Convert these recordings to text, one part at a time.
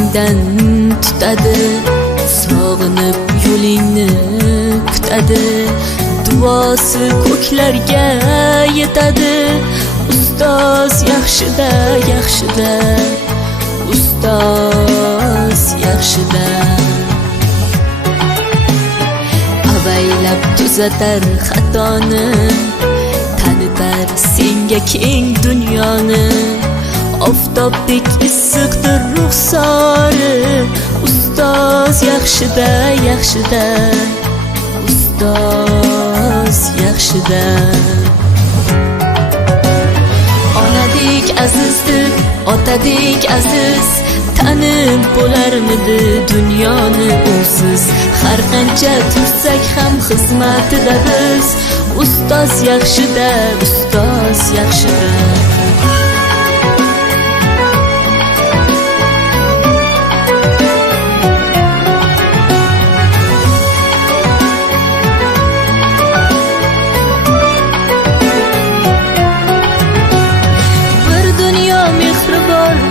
izingdan tutadi, sog'inib yo'lingni kutadi, duosi ko'klarga yetadi. Ustoz yaxshida, yaxshida, ustoz yaxshida. Avaylab tuzatar xatoni, tanitar senga keng dunyoni. Oftobdek issiqdir ruxsori, ustoz yaxshida, yaxshida, ustoz yaxshida. Onadek azizdir, otadek aziz, tanib bo'larmidi dunyoni usiz. Har qancha tursak ham xizmatida biz, ustoz yaxshida, ustoz yaxshida.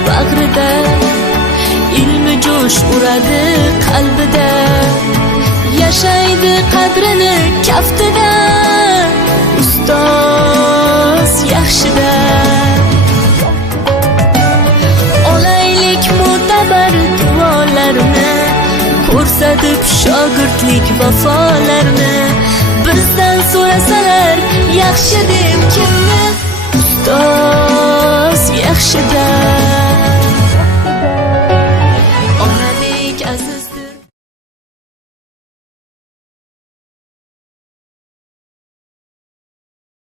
Bag'rida ilmi jo'sh uradi qalbida, yashaydi qadrini kaftida, ustoz yaxshida. Olaylik mo'tabar duolarni, ko'rsatib shogirdlik vafolarni. Bizdan so'rasalar yaxshi deb kimni, ustoz yaxshida.